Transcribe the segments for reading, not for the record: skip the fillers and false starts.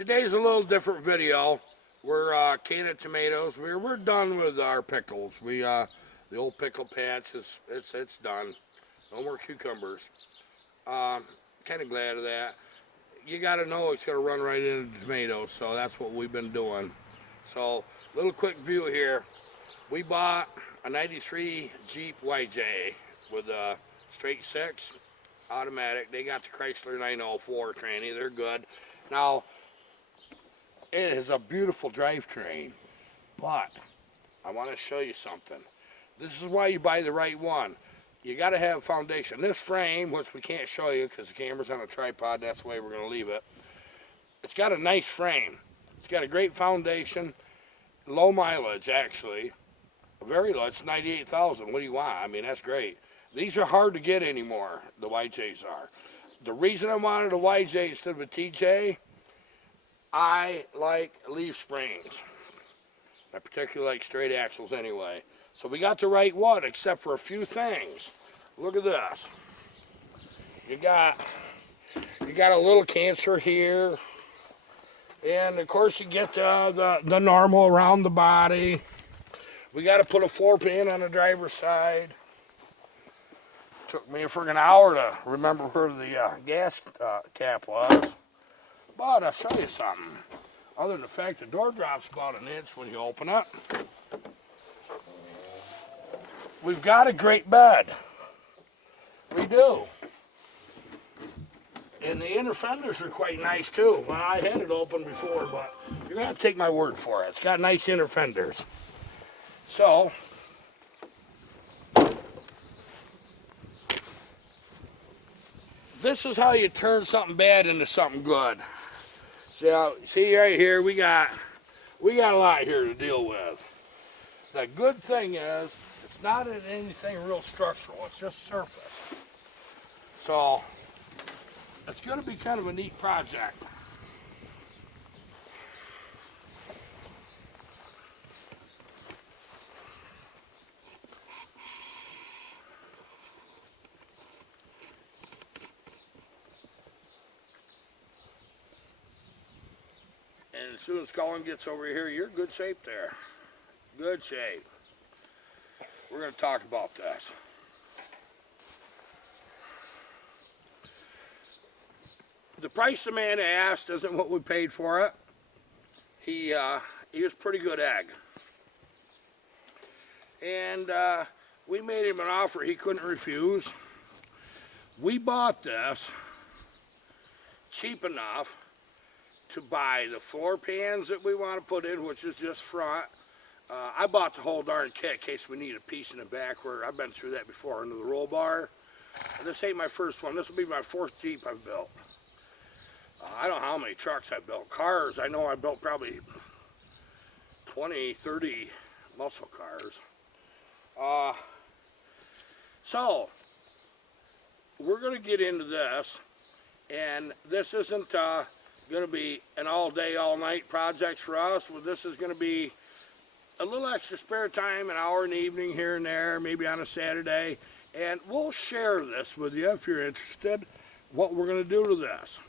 Today's a little different video. We're canning tomatoes. We're done with our pickles. The old pickle patch it's done. No more cucumbers. Kind of glad of that. You got to know it's going to run right into the tomatoes, so that's what we've been doing. So, little quick view here. We bought a '93 Jeep YJ with a straight six automatic. They got the Chrysler 904 tranny. They're good. Now, it is a beautiful drivetrain, but I want to show you something. This is why you buy the right one. You got to have a foundation. This frame, which we can't show you because the camera's on a tripod, that's the way we're going to leave it. It's got a nice frame. It's got a great foundation, low mileage actually, very low. It's 98,000. What do you want? I mean, that's great. These are hard to get anymore. The YJs are. The reason I wanted a YJ instead of a TJ, I like leaf springs. I particularly like straight axles anyway. So we got the right one, except for a few things. Look at this. You got a little cancer here, and of course you get the normal around the body. We got to put a 4-pin on the driver's side. Took me a friggin' hour to remember where the gas cap was. But I'll show you something. Other than the fact the door drops about an inch when you open it. We've got a great bed. We do. And the inner fenders are quite nice too. Well, I had it open before, but you're going to have to take my word for it. It's got nice inner fenders. So, this is how you turn something bad into something good. So, see right here, we got a lot here to deal with. The good thing is, it's not in anything real structural, it's just surface. So, it's going to be kind of a neat project. And as soon as Colin gets over here, you're in good shape there. Good shape. We're going to talk about this. The price the man asked isn't what we paid for it. He was a pretty good egg. And we made him an offer he couldn't refuse. We bought this cheap enough to buy the floor pans that we want to put in, which is just front. I bought the whole darn kit in case we need a piece in the back, where I've been through that before, under the roll bar. This ain't my first one. This will be my 4th Jeep I've built. I don't know how many trucks I've built. Cars, I know I built probably 20, 30 muscle cars. So, we're going to get into this, and this isn't going to be an all-day, all-night project for us. Well, this is going to be a little extra spare time, an hour in the evening here and there, maybe on a Saturday, and we'll share this with you if you're interested, what we're going to do to this.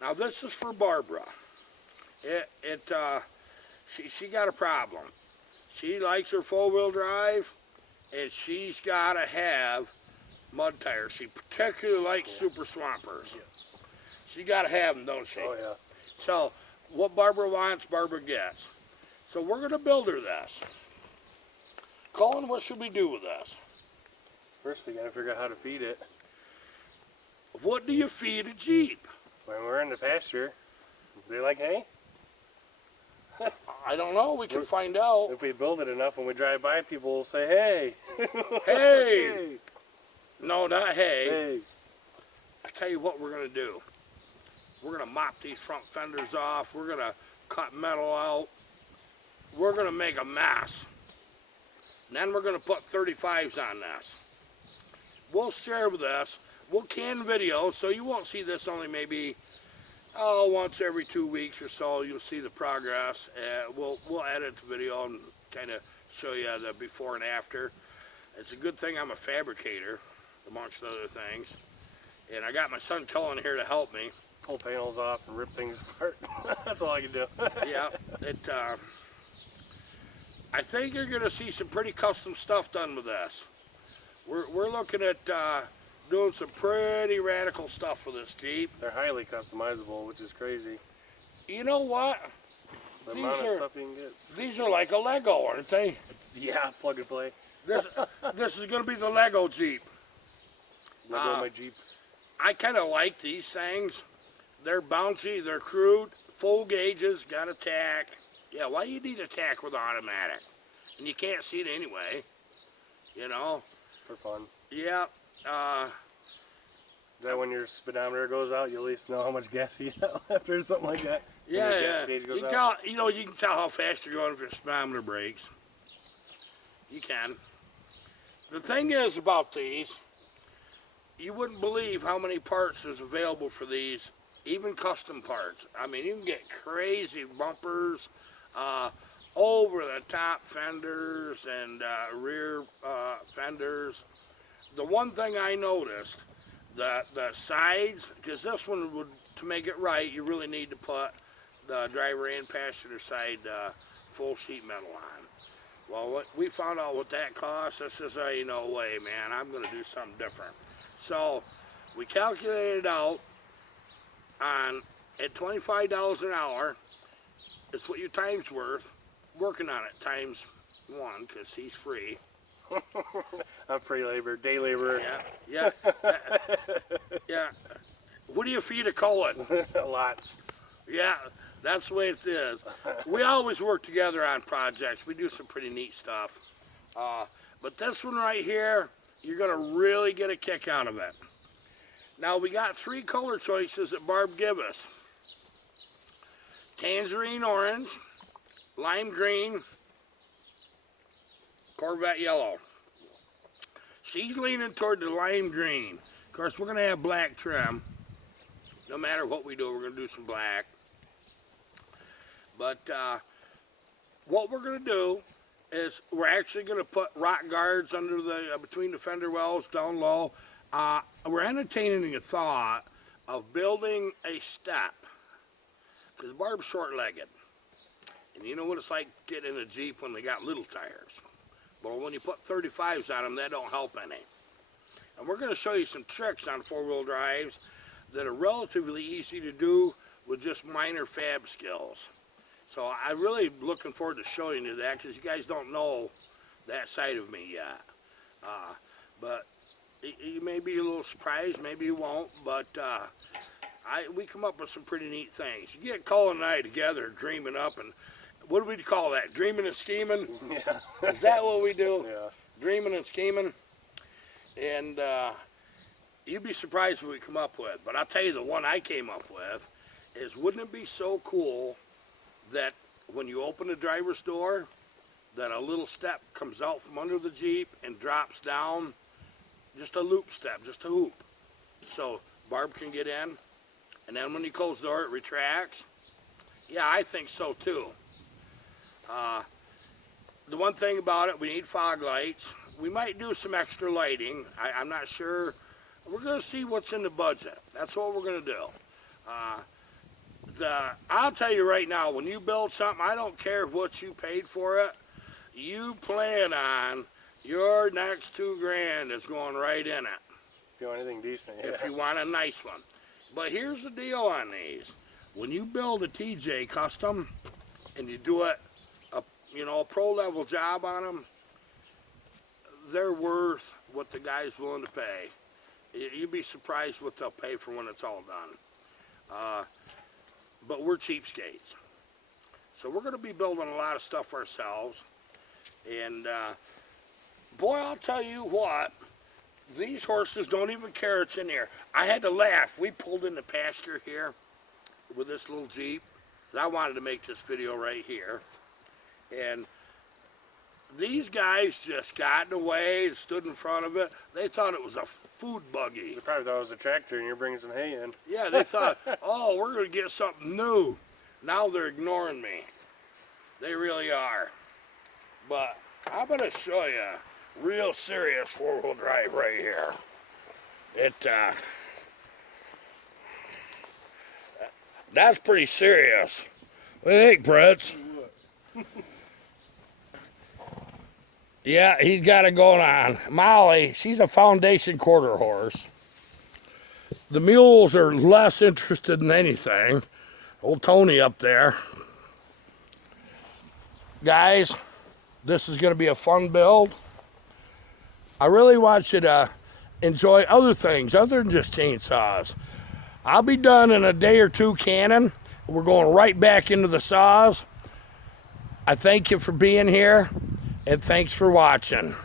Now, this is for Barbara. She got a problem. She likes her 4-wheel drive, and she's got to have mud tires. She particularly likes Super Swampers. She got to have them, don't she? Oh, yeah. So, what Barbara wants, Barbara gets. So, we're going to build her this. Colin, what should we do with this? First, we got to figure out how to feed it. What do you feed a Jeep? When we're in the pasture, they like hay? I don't know. We can find out. If we build it enough, when we drive by, people will say, hey. Hey! No, not hay. Hey. I tell you what we're going to do. We're going to mop these front fenders off. We're going to cut metal out. We're going to make a mess. And then we're going to put 35s on this. We'll share with this. We'll can video, so you won't see this only maybe once every 2 weeks or so. You'll see the progress. We'll edit the video and kind of show you the before and after. It's a good thing I'm a fabricator, amongst other things. And I got my son Cullen here to help me. pull panels off and rip things apart. That's all I can do. Yeah, I think you're gonna see some pretty custom stuff done with this. We're looking at doing some pretty radical stuff with this Jeep. They're highly customizable, which is crazy. You know what? The These amount of are- stuff you can get. These are like a Lego, aren't they? Yeah, plug and play. This is gonna be the Lego Jeep. Lego my Jeep. I kind of like these things. They're bouncy, they're crude, full gauges, got a tack. Yeah, why you need a tack with automatic? And you can't see it anyway, you know? For fun. Yeah, Is that when your speedometer goes out, you at least know how much gas you got left or something like that? When yeah, your gas yeah. gauge goes You out? can tell, you can tell how fast you're going if your speedometer breaks. You can. The thing is about these, you wouldn't believe how many parts is available for these, even custom parts. I mean, you can get crazy bumpers, over the top fenders and rear fenders. The one thing I noticed, the sides, because this one would, to make it right, you really need to put the driver and passenger side full sheet metal on. Well, we found out what that costs. This is no way, man. I'm going to do something different. So we calculated out at $25 an hour. It's what your time's worth. Working on it times 1 because he's free. I'm free labor, day labor. Yeah. Yeah. What do you feed a Cullen? Lots. Yeah, that's the way it is. We always work together on projects. We do some pretty neat stuff. But this one right here, you're going to really get a kick out of it. Now, we got 3 color choices that Barb give us. Tangerine orange, lime green, Corvette yellow. She's leaning toward the lime green. Of course, we're going to have black trim. No matter what we do, we're going to do some black. But what we're going to do is we're actually going to put rock guards under the between the fender wells down low. We're entertaining the thought of building a step because Barb's short-legged, and you know what it's like getting in a Jeep when they got little tires. But when you put 35s on them, that don't help any. And we're going to show you some tricks on 4-wheel drives that are relatively easy to do with just minor fab skills. So I'm really looking forward to showing you that because you guys don't know that side of me yet. But you may be a little surprised, maybe you won't, but we come up with some pretty neat things. You get Colin and I together dreaming up, and what do we call that? Dreaming and scheming? Yeah. Is that what we do? Yeah. Dreaming and scheming? And you'd be surprised what we come up with. But I'll tell you, the one I came up with is, wouldn't it be so cool that when you open the driver's door, that a little step comes out from under the Jeep and drops down, just a loop step, just a hoop. So Barb can get in, and then when you close the door, it retracts. Yeah, I think so too. The one thing about it, we need fog lights. We might do some extra lighting. I'm not sure. We're going to see what's in the budget. That's what we're going to do. I'll tell you right now, when you build something, I don't care what you paid for it. You plan on your next $2,000 is going right in it. If you want anything decent, yeah. If you want a nice one. But here's the deal on these. When you build a TJ custom and you do it, a pro level job on them, they're worth what the guy's willing to pay. You'd be surprised what they'll pay for when it's all done. But we're cheapskates. So we're going to be building a lot of stuff ourselves. And boy, I'll tell you what, these horses don't even care it's in here. I had to laugh. We pulled in the pasture here with this little Jeep. I wanted to make this video right here. And these guys just got in the way and stood in front of it. They thought it was a food buggy. You probably thought it was a tractor and you're bringing some hay in. Yeah, they thought, oh, we're going to get something new. Now they're ignoring me. They really are. But I'm going to show you a real serious 4-wheel drive right here. That's pretty serious. What do you think, Fritz? Yeah, he's got it going on. Molly, she's a foundation quarter horse. The mules are less interested in anything. Old Tony up there. Guys, this is going to be a fun build. I really want you to enjoy other things other than just chainsaws. I'll be done in a day or two canning. We're going right back into the saws. I thank you for being here, and thanks for watching.